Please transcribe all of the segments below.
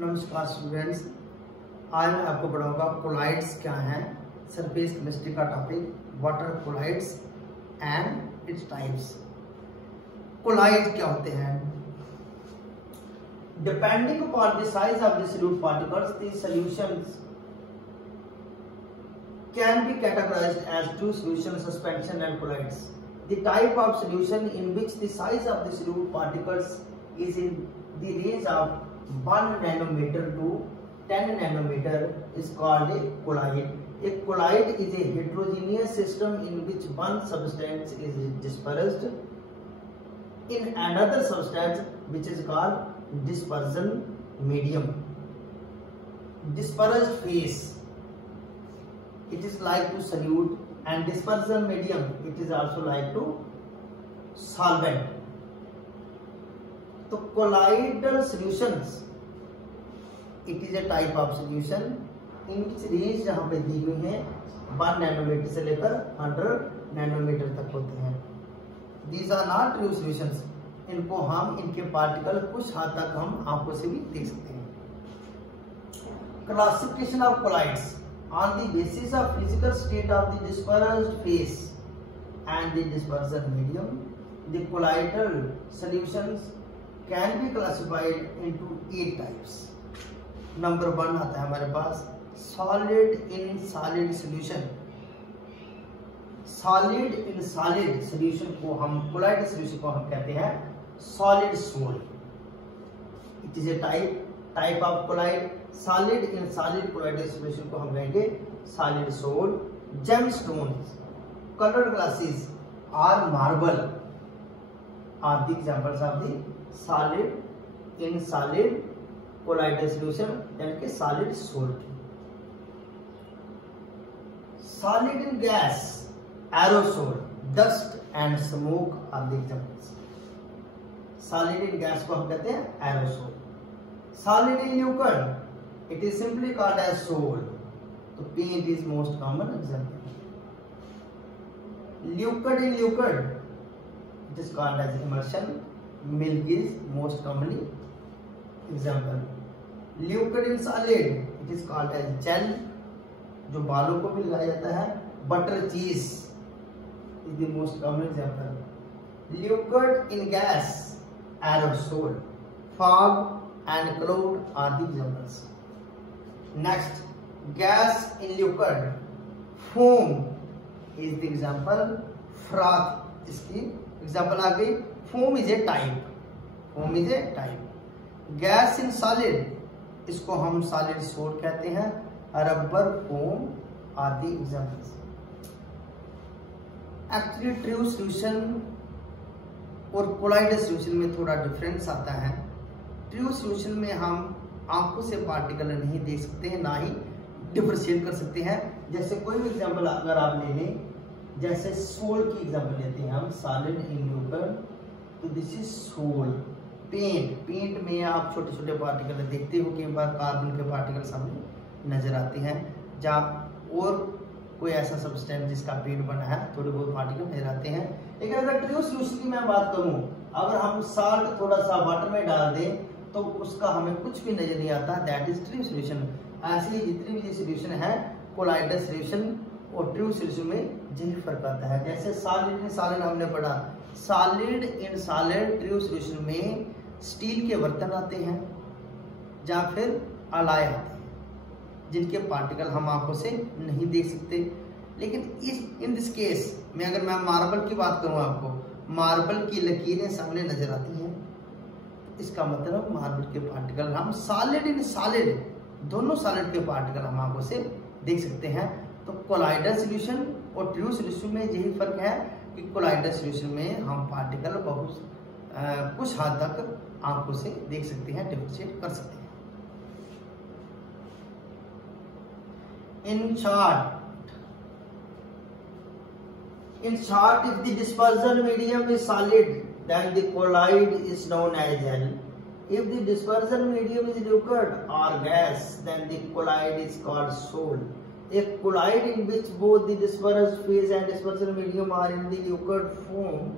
नमस्कार स्टूडेंट्स, आज मैं आपको पढ़ाऊंगा कोलाइड्स क्या हैं। सरफेस केमिस्ट्री का topic, what are colloids and its types. Colloid क्या होते हैं? Depending upon the size of the solute particles, the solutions can be categorized as two solution suspension and colloids. The type of solution in which the size of the solute particles is in the range of 1 nanometer to 10 nanometer is called a colloid. A colloid is a heterogeneous system in which one substance is dispersed in another substance, which is called dispersion medium. Dispersed phase, it is like to solute, and dispersion medium, it is also like to solvent. तो colloidal solutions, it is a type of solution in which range जहाँ पे दी हुई है 1 nanometre से लेकर 100 nanometre तक होते हैं। These are not true solutions. इनको हम इनके पार्टिकल कुछ हद तक हम आंखों से भी देख सकते हैं। Classification of colloids on the basis of physical state of the dispersed phase and the dispersion medium, the colloidal solutions can be classified into 8 types. Number 1 आता है हमारे पास solid in solid solution. Solid in solid solution को हम colloidal solution को हम कहते हैं solid sol. It is a type of colloid. Solid in solid colloidal solution को हम कहेंगे solid sol. Gemstones, coloured glasses और marble are the examples of the solid in solid colloidal solution, यानी कि solid sol. Solid in gas, aerosol, dust and smoke are the examples. Solid in gas को हम कहते हैं aerosol. Solid in liquid, it is simply called as sol. So paint is most common example. Liquid in liquid, it is called as emulsion. Milk is most commonly example. Liquid in solid, it is called as gel, जो बालों को भी लगाया जाता है. Butter cheese is the most common example. Liquid in gas, aerosol. Fog and cloud are the examples. Next, gas in liquid, foam is the example. Froth इसकी example आ गई. Foam is a type. Foam is a type. Gas in solid, इसको हम solid solid कहते हैं. Rubber, foam are the examples. Actually true solution और colloidal solution में थोड़ा difference आता है. ट्रू सॉल्यूशन में हम आंखों से पार्टिकल नहीं देख सकते हैं, ना ही डिफरेंशिएट कर सकते हैं. जैसे कोई भी एग्जांपल अगर आप ले लें, जैसे सोल की एग्जांपल लेते हैं हम, सॉलिड इन लिक्विड, तो दिस इज सोल. पेंट में आप छोटे छोटे पार्टिकल देखते हो, कई बार कार्बन के पार्टिकल सामने नजर आते हैं. जहाँ और कोई ऐसा सब्सटेंस जिसका पेंट बना है, थोड़े बहुत पार्टिकल नजर आते हैं. लेकिन अगर ट्रू सॉल्यूशन की मैं बात करूं, अगर हम साल्ट थोड़ा सा वाटर में डाल दें तो उसका हमें कुछ भी नजर नहीं आता. That is true solution. ऐसे जितनी भी सॉल्यूशन है कोलाइडल सॉल्यूशन और ट्रू सॉल्यूशन में यही फर्क आता है. जैसे सॉलिड इन सॉलिड हमने पढ़ा, solid in solid true solution में स्टील के बर्तन आते हैं या फिर अलाय आते हैं, जिनके पार्टिकल हम आंखों से नहीं देख सकते. लेकिन इन दिस केस में अगर मैं मार्बल की बात करूं, आपको मार्बल की लकीरें सामने नजर आती हैं. इसका मतलब मार्बल के पार्टिकल हम सॉलिड इन सॉलिड, दोनों सॉलिड के पार्टिकल हम आंखों से देख सकते हैं. तो कोलाइडल सॉल्यूशन और ट्रू सॉल्यूशन में यही फर्क है कि कोलाइडल सॉल्यूशन में हम पार्टिकल बहुत कुछ हद तक आंखों से देख सकते हैं, डिफरेंशिएट कर सकते हैं. In short, if the dispersion medium is solid, then the colloid is known as gel. If the dispersion medium is liquid or gas, then the colloid is called sol. A colloid in which both the dispersed phase and dispersion medium are in the liquid form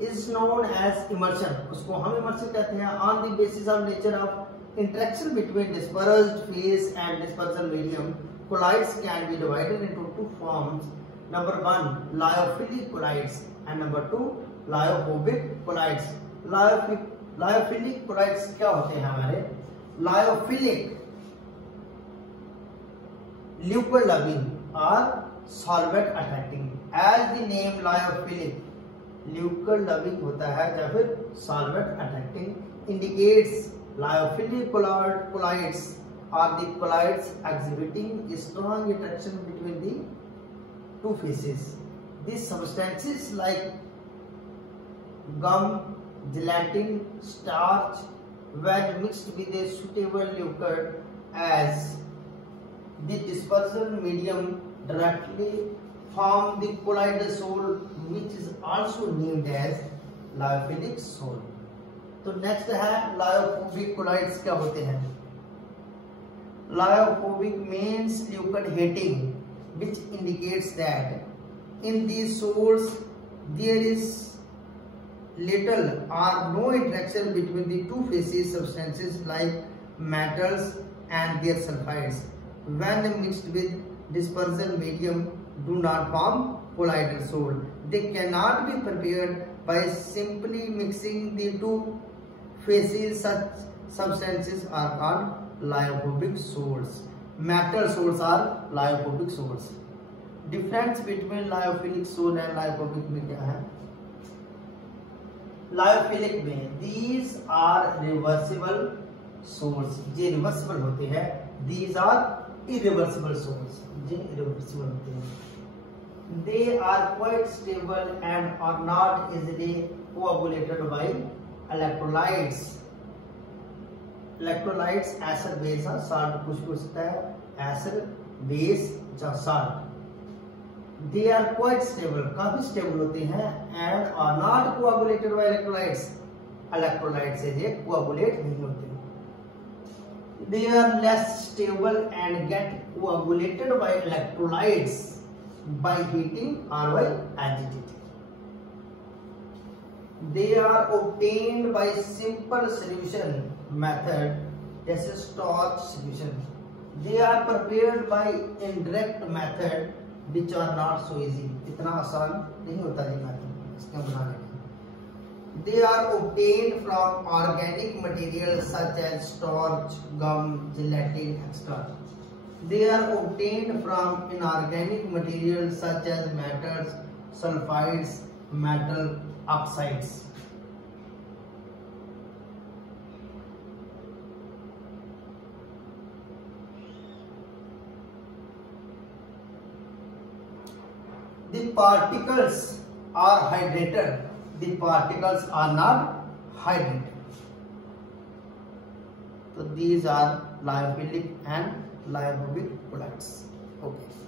is known as emulsion, उसको हम emulsion कहते हैं। On the basis of nature of interaction between dispersed phase and dispersal medium, colloids can be divided into two forms. Number 1, lyophilic colloids, and number 2, lyophobic colloids. Lyophilic colloids क्या होते हैं हमारे? Lyophilic, liquid loving or solvent attracting. As the name lyophilic, liquid loving होता है या फिर solvent attracting, indicates lyophilic colloids are the colloids exhibiting strong attraction between the two faces. These substances like gum, gelatin, starch, when mixed with a suitable liquid as the dispersal medium, directly form the colloidosol, which is also named as lyophilic sol. तो next है lyophobic collides क्या होते हैं? Lyophobic means liquid hating, which indicates that in these sols there is little or no interaction between the two faces substances like metals and their sulfides. When mixed with dispersal medium, do not form colloidal sol. They cannot be prepared by simply mixing the two faces. Such substances are called lyophobic sols. Metal sols are lyophobic sols. Difference between lyophilic sol and lyophobic में क्या है? Lyophilic में these are reversible sols, ये reversible होते हैं. These are irreversible sols, ये irreversible होते हैं. They are quite stable and are not easily coagulated by electrolytes. Electrolytes acid base और साल्ट कुछ भी हो सकता है, एसिड बेस या salt. They are quite stable, काफी स्टेबल होते हैं. And are not coagulated by electrolytes, electrolyte से ये कोआगुलेट नहीं होते. They are less stable and get coagulated by electrolytes by heating और by agitating. They are obtained by simple solution method, जैसे starch solution. They are prepared by indirect method, which are not so easy. इतना आसान नहीं होता ये method इसके बनाने का. They are obtained from organic materials such as starch, gum, gelatin, etc. They are obtained from inorganic materials such as metals, sulfides, metal oxides. The particles are hydrated, the particles are not hydrated. So these are lyophilic and lyophobic colloids. Okay.